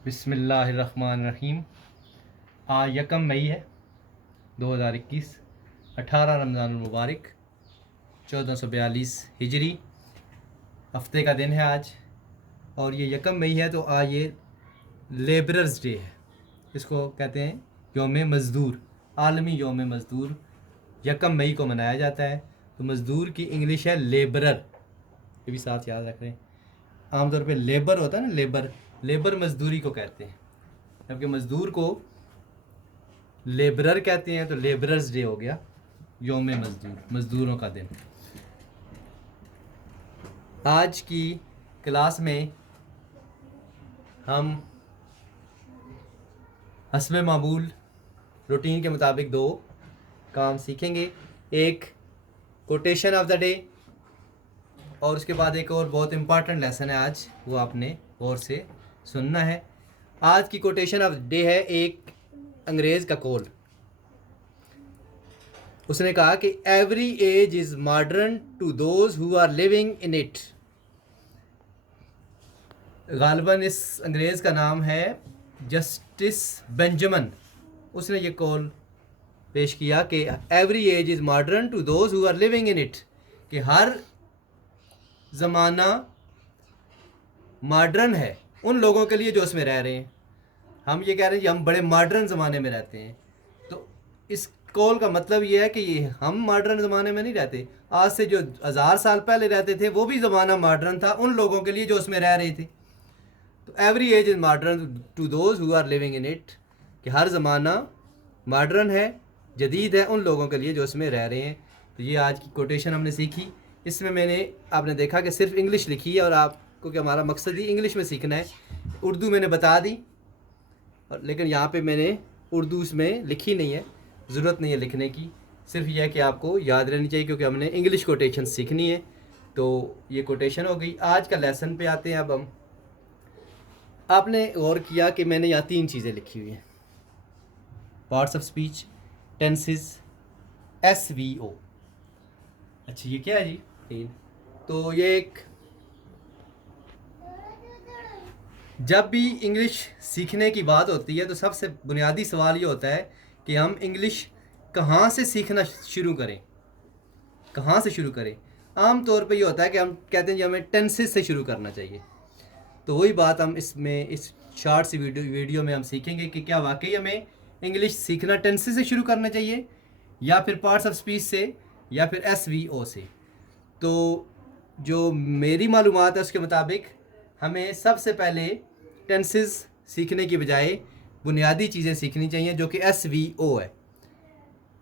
बिस्मिल्लाहिर्रहमानिर्रहीम। आज 1 मई है 2021, 18 रमज़ानुल मुबारक 1442 हिजरी हफ्ते का दिन है आज। और ये 1 मई है तो आज ये लेबरर्स डे है। इसको कहते हैं योम मज़दूर, आलमी योम मज़दूर 1 मई को मनाया जाता है। तो मज़दूर की इंग्लिश है लेबरर, ये भी साथ याद रख रहे हैं। आमतौर पे लेबर होता है ना, लेबर मज़दूरी को कहते हैं, जबकि मज़दूर को लेबरर कहते हैं। तो लेबरर्स डे हो गया, योम मज़दूर, मज़दूरों का दिन। आज की क्लास में हम हस्बे मामूल रूटीन के मुताबिक 2 काम सीखेंगे। एक कोटेशन ऑफ द डे, और उसके बाद एक और बहुत इम्पॉर्टेंट लेसन है आज, वो आपने गौर से सुनना है। आज की कोटेशन ऑफ डे है एक अंग्रेज़ का कॉल। उसने कहा कि every age is modern to those who are living in it. गालिबन इस अंग्रेज़ का नाम है जस्टिस बेंजामिन। उसने ये कॉल पेश किया कि every age is modern to those who are living in it, कि हर ज़माना मॉडर्न है उन लोगों के लिए जो उसमें रह रहे हैं। हम ये कह रहे हैं कि हम बड़े मॉडर्न ज़माने में रहते हैं। तो इस कॉल का मतलब ये है कि ये हम मॉडर्न ज़माने में नहीं रहते। आज से जो 1000 साल पहले रहते थे वो भी ज़माना मॉडर्न था उन लोगों के लिए जो उसमें रह रहे थे। तो every age is modern to those who are living in it, कि हर ज़माना मॉडर्न है, जदीद है उन लोगों के लिए जो उसमें रह रहे हैं। तो ये आज की कोटेशन हमने सीखी। इसमें आपने देखा कि सिर्फ इंग्लिश लिखी है, और आपको कि हमारा मकसद ही इंग्लिश में सीखना है। उर्दू मैंने बता दी, लेकिन यहाँ पे मैंने उर्दू इसमें लिखी नहीं है, ज़रूरत नहीं है लिखने की। सिर्फ यह है कि आपको याद रहनी चाहिए, क्योंकि हमने इंग्लिश कोटेशन सीखनी है। तो ये कोटेशन हो गई। आज का लेसन पे आते हैं। अब हम, आपने गौर किया कि मैंने यहाँ 3 चीज़ें लिखी हुई हैं: parts of speech, tenses, SVO। अच्छा, ये क्या है जी? 3। तो ये एक, जब भी इंग्लिश सीखने की बात होती है तो सबसे बुनियादी सवाल ये होता है कि हम इंग्लिश कहाँ से सीखना शुरू करें, कहाँ से शुरू करें। आम तौर पे ये होता है कि हम कहते हैं कि हमें टेंसेस से शुरू करना चाहिए। तो वही बात हम इसमें, इस शॉर्ट सी वीडियो में हम सीखेंगे कि क्या वाकई हमें इंग्लिश सीखना टेंसेस से शुरू करना चाहिए, या फिर पार्ट्स ऑफ स्पीच से, या फिर SVO से। तो जो मेरी मालूमात है उसके मुताबिक हमें सबसे पहले टेंसेस सीखने की बजाय बुनियादी चीज़ें सीखनी चाहिए, जो कि SVO है।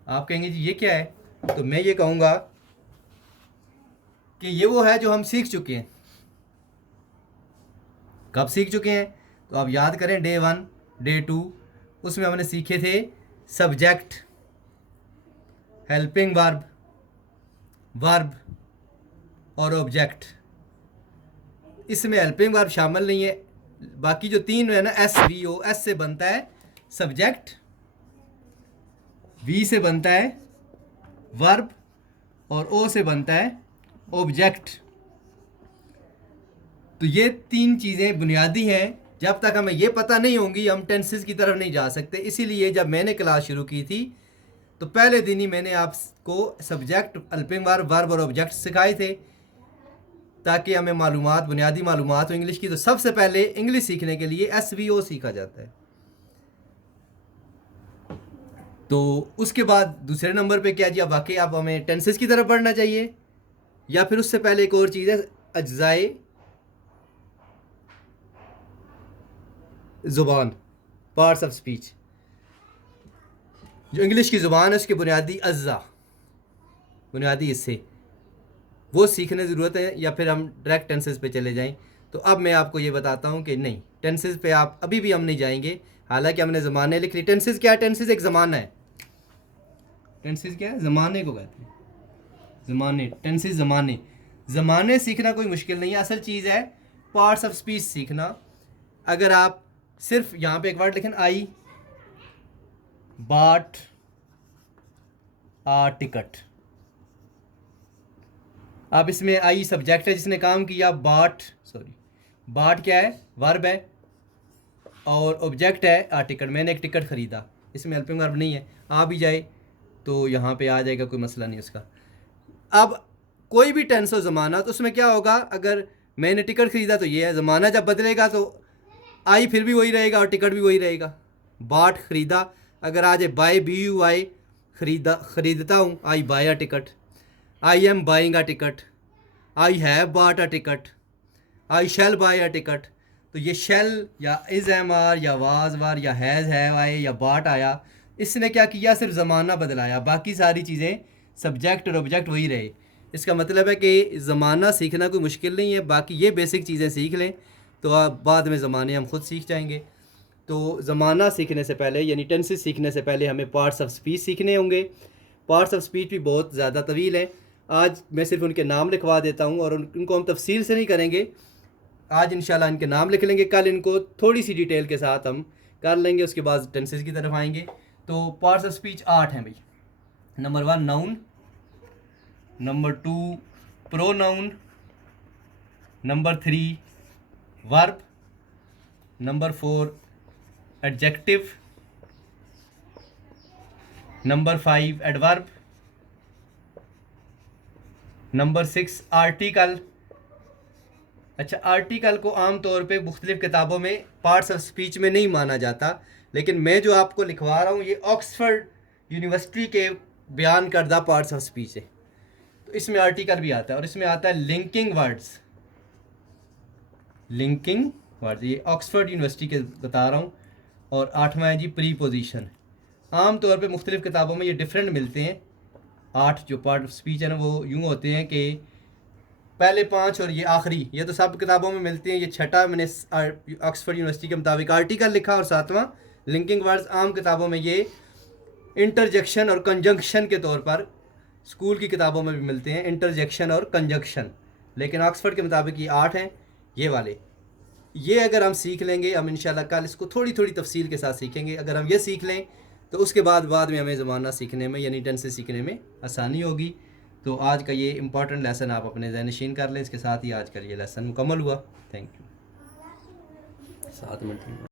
आप कहेंगे जी ये क्या है? तो मैं ये कहूँगा कि ये वो है जो हम सीख चुके हैं। कब सीख चुके हैं? तो आप याद करें, डे 1, डे 2, उसमें हमने सीखे थे सब्जेक्ट, हेल्पिंग वर्ब, वर्ब और ऑब्जेक्ट। इसमें हेल्पिंग वर्ब शामिल नहीं है। बाकी जो 3 है ना, SVO, S से बनता है सब्जेक्ट, V से बनता है वर्ब, और O से बनता है ऑब्जेक्ट। तो ये 3 चीज़ें बुनियादी हैं। जब तक हमें ये पता नहीं होंगी हम टेंसेस की तरफ नहीं जा सकते। इसीलिए जब मैंने क्लास शुरू की थी तो पहले दिन ही मैंने आपको सब्जेक्ट, हेल्पिंग वर्ब, वर्ब और ऑब्जेक्ट सिखाए थे, ताकि हमें मालूमात, बुनियादी मालूमात हो इंग्लिश की। तो सबसे पहले इंग्लिश सीखने के लिए SVO सीखा जाता है। तो उसके बाद दूसरे नंबर पे क्या जी, अब वाकई अब हमें टेंसेस की तरफ बढ़ना चाहिए, या फिर उससे पहले एक और चीज़ है अज्जाए ज़ुबान, पार्ट्स ऑफ स्पीच। जो इंग्लिश की ज़ुबान है उसके बुनियादी अज्जा, बुनियादी हिस्से, वो सीखने ज़रूरत है, या फिर हम डायरेक्ट टेंसेस पे चले जाएं। तो अब मैं आपको ये बताता हूँ कि नहीं, टेंसेस पे आप अभी भी हम नहीं जाएंगे। हालांकि हमने ज़माने लिख ली। टेंसेस क्या है? टेंसेस एक ज़माना है। टेंसेस क्या है? ज़माने को कहते हैं, ज़माने। टेंसेस ज़माने, ज़माने सीखना कोई मुश्किल नहीं है। असल चीज़ है पार्ट्स ऑफ स्पीच सीखना। अगर आप सिर्फ यहाँ पे एक वर्ड लिखें, आई बाट आ टिकट, आप इसमें आई सब्जेक्ट है जिसने काम किया, बाट क्या है? वर्ब है। और ऑब्जेक्ट है टिकट, मैंने एक टिकट ख़रीदा, इसमें हेल्पिंग वर्ब नहीं है, आ भी जाए तो यहाँ पे आ जाएगा, कोई मसला नहीं उसका। अब कोई भी टेंस हो ज़माना, तो उसमें क्या होगा, अगर मैंने टिकट ख़रीदा तो ये है, ज़माना जब बदलेगा तो आई फिर भी वही रहेगा और टिकट भी वही रहेगा। बाट ख़रीदा, अगर आ जाए बाय BUY, ख़रीदता हूँ, I buy a ticket, I am buying a ticket, I have bought a ticket, I shall buy a ticket. तो ये शेल या इज़ एम आर या वाज वार या हैव आए या बाट आया, इसने क्या किया, सिर्फ ज़माना बदलाया, बाकी सारी चीज़ें सब्जेक्ट और ऑब्जेक्ट वही रहे। इसका मतलब है कि ज़माना सीखना कोई मुश्किल नहीं है, बाकी ये बेसिक चीज़ें सीख लें तो आप बाद में ज़माने हम खुद सीख जाएंगे। तो ज़माना सीखने से पहले यानी टेंसेस सीखने से पहले हमें पार्ट्स ऑफ स्पीच सीखने होंगे। पार्ट्स ऑफ स्पीच भी बहुत ज़्यादा तवील है, आज मैं सिर्फ उनके नाम लिखवा देता हूँ और उनको हम तफसील से नहीं करेंगे। आज इंशाल्लाह इनके नाम लिख लेंगे, कल इनको थोड़ी सी डिटेल के साथ हम कर लेंगे, उसके बाद टेंसेस की तरफ आएंगे। तो पार्ट्स ऑफ स्पीच 8 हैं भाई। Number 1 noun, number 2 pronoun, number 3 verb, number 4 adjective, number 5 adverb, number 6 article. अच्छा, आर्टिकल को आम तौर पे मुख्तलिफ़ किताबों में पार्ट्स ऑफ स्पीच में नहीं माना जाता, लेकिन मैं जो आपको लिखवा रहा हूँ ये ऑक्सफर्ड यूनिवर्सिटी के बयान करदा पार्ट्स ऑफ स्पीच है। तो इसमें आर्टिकल भी आता है और इसमें आता है लिंकिंग वर्ड्स, लिंकिंग वर्ड्स, ये ऑक्सफर्ड यूनिवर्सिटी के बता रहा हूँ। और 8वां है जी प्रीपोजिशन। आम तौर पे मुख्तलिफ़ किताबों में ये डिफरेंट मिलते हैं। 8 जो पार्ट ऑफ स्पीच है ना, वो यूँ होते हैं कि पहले 5 और ये आखिरी, ये तो सब किताबों में मिलते हैं। ये छठा मैंने ऑक्सफर्ड यूनिवर्सिटी के मुताबिक आर्टिकल लिखा, और 7वां लिंकिंग वर्ड्स। आम किताबों में ये इंटरजेक्शन और कंजंक्शन के तौर पर, स्कूल की किताबों में भी मिलते हैं इंटरजेक्शन और कंजंक्शन, लेकिन ऑक्सफर्ड के मुताबिक ये 8 हैं ये वाले। ये अगर हम सीख लेंगे, हम इंशाल्लाह कल इसको थोड़ी थोड़ी तफसील के साथ सीखेंगे। अगर हम ये सीख लें तो उसके बाद में हमें ज़माना सीखने में यानी टेंसेस सीखने में आसानी होगी। तो आज का ये इंपॉर्टेंट लेसन आप अपने ज़हन नशीन कर लें। इसके साथ ही आज का ये लेसन मुकम्मल हुआ। Thank you. 7 मिनट।